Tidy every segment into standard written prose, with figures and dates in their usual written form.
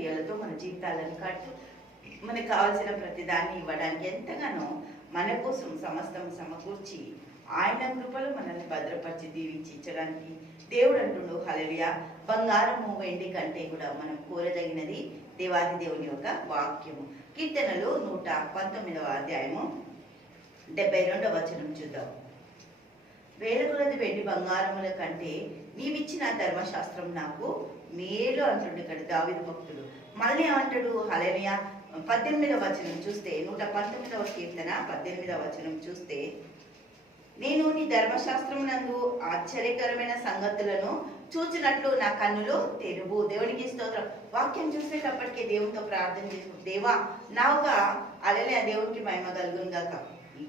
క్రియలతో మన జీవితాలను కట్టు మనకు కావాల్సిన ప్రతి దాన్ని ఇవ్వడానికి ఎంతగానో మన కోసం సమస్తం సమకూర్చి ఆయన కృపలో మనల్ని భద్రపరిచి దీవించి ఇచ్చడానికి దేవుడు అంటుండు హల్లెలూయా. బంగారము వెండి కంటే కూడా మనం కోరదగినది దేవాది దేవుని యొక్క వాక్యము. కీర్తనలు 119వ అధ్యాయము 72వ వచనం చూద్దాం. వేల కొలది వెండి బంగారముల కంటే నీవిచ్చిన ధర్మశాస్త్రం నాకు మేలు అంటుండే ఇక్కడ దావీదు భక్తుడు. మళ్ళీ అంటాడు హల్లెలూయా. 18వ వచనం చూస్తే 119వ కీర్తన 18వ వచనం చూస్తే, నేను నీ ధర్మశాస్త్రమునందు ఆశ్చర్యకరమైన సంగతులను చూచినట్లు నా కన్నులు తెరువు. దేవునికి స్తోత్రం. వాక్యం చూసేటప్పటికే దేవునితో ప్రార్థన చేసుకు, దేవా నా ఒక హల్లెలూయా దేవునికి మహిమ కలుగును గాక.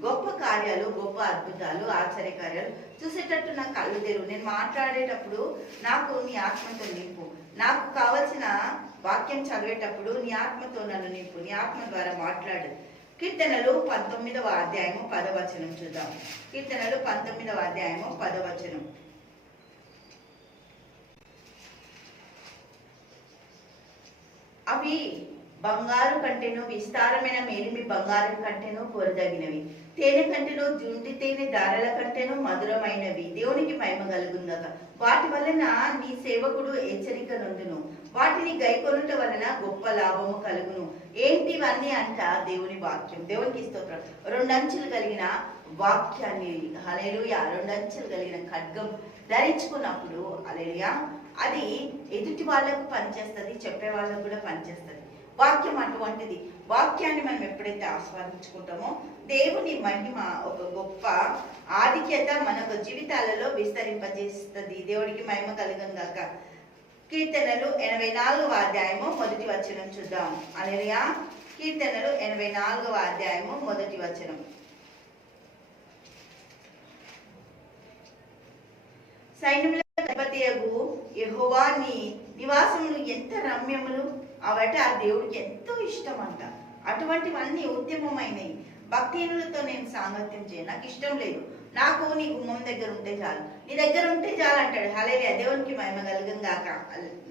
గొప్ప కార్యాలు, గొప్ప అద్భుతాలు, ఆశ్చర్య కార్యాలు చూసేటట్టు నా కళ్ళు తెరువు. నేను మాట్లాడేటప్పుడు నాకు నీ ఆత్మతో నింపు. నాకు కావలసిన వాక్యం చదివేటప్పుడు నీ ఆత్మతో నన్ను నింపు. నీ ఆత్మ ద్వారా మాట్లాడు. కీర్తనలు 19వ అధ్యాయము 10వ వచనం చూద్దాం. కీర్తనలు 19వ అధ్యాయము 10వ వచనం. అవి బంగారు కంటేను విస్తారమైన మేలిమి బంగారం కంటేను కోరదగినవి, తేనె కంటేను జుంటి తేనె దారల కంటేను మధురమైనవి. దేవునికి మహిమ కలుగుందక. వాటి వలన నీ సేవకుడు హెచ్చరిక నొందును, వాటిని గైకొనుట వలన గొప్ప లాభము కలుగును. ఏంటివన్నీ అంట? దేవుని వాక్యం. దేవునికి స్తోత్రం. 2 అంచులు కలిగిన వాక్యాన్ని హల్లెలూయా, 2 అంచులు కలిగిన ఖడ్గం ధరించుకున్నప్పుడు హల్లెలూయా అది ఎదుటి వాళ్ళకు పనిచేస్తుంది, చెప్పే వాళ్ళకు కూడా పనిచేస్తుంది. వాక్యం అటువంటిది. వాక్యాన్ని మనం ఎప్పుడైతే ఆస్వాదించుకుంటామో దేవుని మహిమ ఒక గొప్ప ఆధిక్యత మన జీవితాలలో విస్తరింపజేస్తుంది. దేవుడికి మహిమ కలుగును గాక. కీర్తనలు 84వ అధ్యాయము 1వ వచనం చూద్దాం. హల్లెలూయా. కీర్తనలు 84వ అధ్యాయము 1వ వచనం. సైన్యముల అధిపతియగు యెహోవా నీ నివాసములు ఎంత రమ్యములు, అవట ఆ దేవుడికి ఎంతో ఇష్టం అంట. అటువంటివన్నీ ఉత్తమమైనవి. భక్తిహీనులతో నేను సాంగత్యం చేయను, నాకు ఇష్టం లేదు. నాకు నీ గుమ్మం దగ్గర ఉంటే చాలు, నీ దగ్గర ఉంటే చాలు అంటాడు. హల్లెలూయా. దేవునికి మహిమ కలుగును గాక.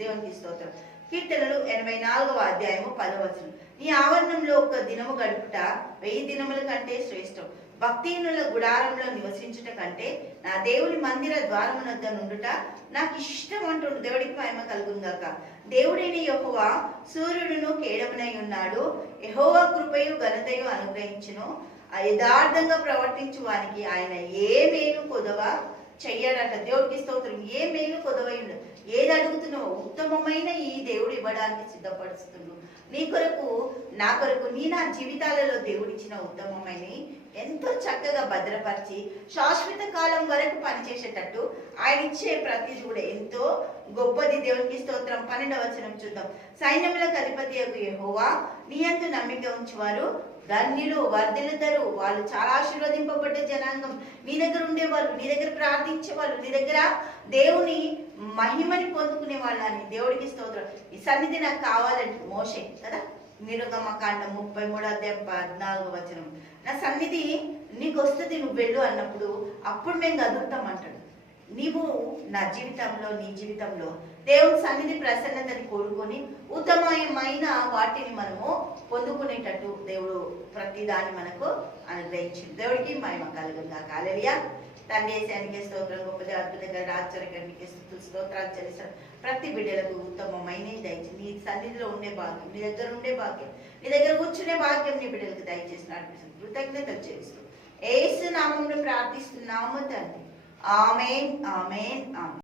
దేవునికి స్తోత్రం. కీర్తనలు 84వ అధ్యాయము 10వ వచనం. నీ ఆవరణంలో ఒక దినము గడుపుట 1000 దినముల కంటే శ్రేష్టం. భక్తిహీనుల గుడారంలో నివసించుట కంటే నా దేవుని మందిర ద్వారమునొద్ద నుండుట నాకు ఇష్టం అంటుండు. దేవుడికి మహిమ కలుగును గాక. దేవుడైన యెహోవా సూర్యుడును కేడమునై ఉన్నాడు. యెహోవా కృపయు ఘనతయు అనుగ్రహించును. యథార్థంగా ప్రవర్తించు వానికి ఆయన ఏ మేలు కొదవ చెయ్యడట. దేవుడికి స్తోత్రం. ఏ మేలు కొదవైండు. ఏది అడుగుతున్నావో ఉత్తమమైన ఈ దేవుడు ఇవ్వడానికి సిద్ధపరుస్తున్నాడు. నీ కొరకు, నా కొరకు, నా జీవితాలలో దేవుడిచ్చిన ఉత్తమమైన ఎంతో చక్కగా భద్రపరిచి శాశ్వత కాలం వరకు పనిచేసేటట్టు ఆయన ఇచ్చే ప్రతిది కూడా ఎంతో గొప్పది. దేవునికి స్తోత్రం. 12వ వచనం చూద్దాం. సైన్యములకు అధిపతియగు యెహోవా నీ యందు నమ్మిక ఉంచువారు ధన్యులు, వర్ధిల్లుతారు. వాళ్ళు చాలా ఆశీర్వదింపబడ్డ జనాంగం. నీ దగ్గర ఉండేవాళ్ళు, నీ దగ్గర ప్రార్థించే వాళ్ళు, నీ దగ్గర దేవుని మహిమని పొందుకునే వాళ్ళు అని. దేవుడికి స్తోత్రం. ఈ సన్నిధి నాకు కావాలంటే మోషే కదా, నిర్గమకాండం 33వ అధ్యాయం 14వ వచనం. నా సన్నిధి నీకు వస్తుంది, నువ్వు వెళ్ళు అన్నప్పుడు అప్పుడు మేము కదులుతాం అంటాడు. నీవు నా జీవితంలో, నీ జీవితంలో దేవుని సన్నిధి ప్రసన్నతని కోరుకొని ఉత్తమమైన వాటిని మనము పొందుకునేటట్టు దేవుడు ప్రతిదాన్ని మనకు అనుగ్రహించింది. దేవుడికి మహిమ కలుగును గాక. హల్లెలూయా. తండ్రి యేసయ్యానికి స్తోత్రం. గొప్పది, అద్భుతంగా, ఆశ్చర్యకరానికి స్తోత్రాలు చెల్లిస్తాను. ప్రతి బిడ్డలకు ఉత్తమమైనది దయచేసి నీ సన్నిధిలో ఉండే భాగ్యం, నీ దగ్గర ఉండే భాగ్యం, నీ దగ్గర కూర్చునే భాగ్యం నీ బిడ్డలకు దయచేసి నడిపిస్తుంది. కృతజ్ఞతలు చెల్లిస్తూ యేసు నామములో ప్రార్థిస్తున్నాము తండ్రి. ఆమేన్, ఆమేన్, ఆమేన్.